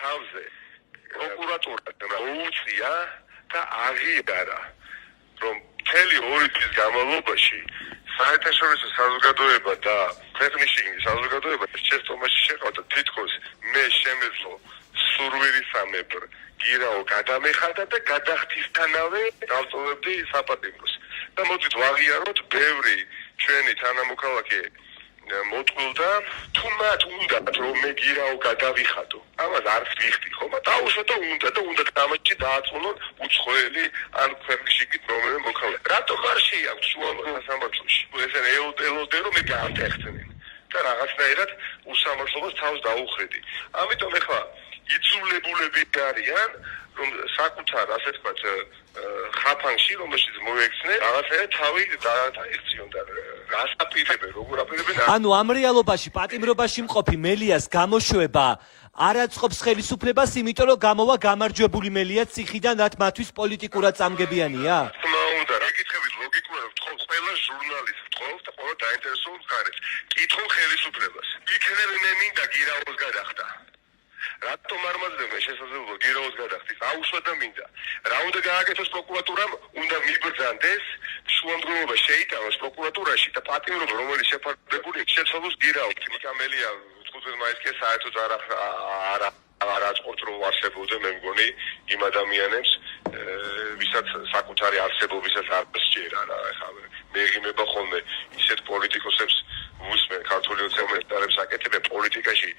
თავზე პროკურატურა მოუწია და აღიარა რომ მთელი 2 თვის განმავლობაში საერთაშორისო საზოგადოება და ქვეყნის შიგნით საზოგადოება შეცდომაში შეყავდა თითქოს მე შემეძლო სურვირისამებრ გირაო გადამეხადა და გადახდისთანავე დავწოვებდი საპატიმროს და მოდით ვაღიაროთ ბევრი ჩვენი თანამოქალაქე მოტყვილდა თუ მათ უნდა რომ მე გირაო გადავიხადო ამას არც ვიხდი ხომ დაუშვა და უნდა თამაში დააწუნონ უცხოელი ან ქვეყნის შიგნით რომელიმე მოქალაქე რატომ არ შეიაქვს შუამდგომლობა სამართლოში ესენ ელოდე რომ მე გაამტეხდნენ და რაღაცნაირად უსამართლობას თავს დაუხრედი ამიტომ ეხლა იცვლებულები არიან რომ საკუთარ ასე ვთქვათ ხაფანში რომელშიც მოექცნენ რაღაცა თავი დაექციონ და გასაპირებენ როგორ აპირებენ ანუ ამ რეალობაში პატიმრობაში მყოფი მელიას გამოშვება არ აწყობს ხელისუფლებას იმიტომ რომ გამოვა გამარჯვებული მელია ციხიდან რაც მათთვის პოლიტიკურად წამგებიანია თქმა უნდა რა კითხებით ლოგიკურად ვთხოვს ყველა ჟურნალისტს ვთხოვს და ყველა დაინტერესებულ მხარეს კითხულ ხელისუფლებას იქნებ მე მინდა გირაოს გადახდა რატომ არ მაძლევენ შესაძლებლობა გირაოს გადახდის აუშვა და მინდა რა უნდა გააკეთოს პროკურატურამ უნდა მიბრძანდეს შუამდგომლობა შეიტანოს პროკურატურაში და პატიმრობა რომელიც შეფარდებული შეცვალოს გირაოს ნიკამელია 5 მაისკენ საერთოდ არ აწყობთ რომ არსებობდა მე მგონი იმ ადამიანებს ვისაც საკუთარი არსებობისას არ სჭირა რა ეხლა მეღიმება ხოლმე ისეთ პოლიტიკოსებს უსმენ ქართული ოცნებებს აკეთებენ პოლიტიკაში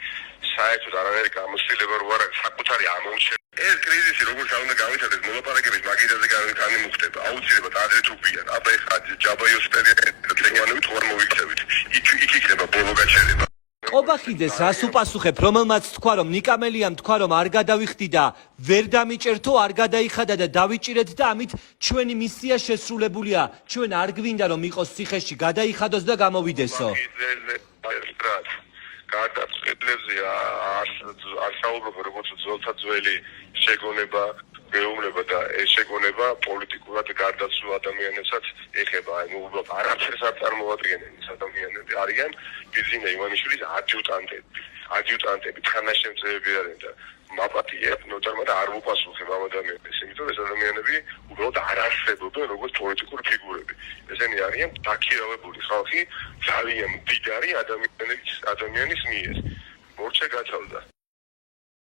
საერთოდ არანაირი გამოცდილება რო არა საკუთარი ამონჩე ეს კრიზისი როგორც უნდა გავიცადეთ მოლაპარაკების მაგიდაზე განიმუხტება აუცილებლად ადრე თუ გვიან აბა ეხლა ჯაბაიოს პერიოდით თუ არ მოვიქცევით იქ იქნება ბოლო გაჩერება ყობახიძეს რას უპასუხებ რომელმაც თქვა რომ ნიკამელიამ თქვა რომ არ გადავიხდი და ვერ დამიჭერთო არ გადაიხადა და დავიჭირეთ და ამით ჩვენი მისია შესრულებულია ჩვენ არ გვინდა რომ იყოს ციხეში გადაიხადოს და გამოვიდესო გადაწყვეტილებზე არ საუბრობ როგორც ძველთა ძველი შეგონება მეუბნება და ეს შეგონება პოლიტიკურად გარდაცვლილ ადამიანებსაც ეხება აი უბრალოდ არაფერს არ წარმოადგენენ ეს ადამიანები არიან ბიზნეს ივანიშვილის ადიუტანტები თანაშემწეები არიან და მაპატიებ ნოტარმა და არ უპასუხებ ამ ადამიანებს იმიტომ ეს ადამიანები უბრალოდ არ არსებობენ როგორც პოლიტიკური ფიგურები ესენი არიან დაქირავებული ხალხი ძალიან მდიდარი ადამიანის მიერ მორჩა გათავდა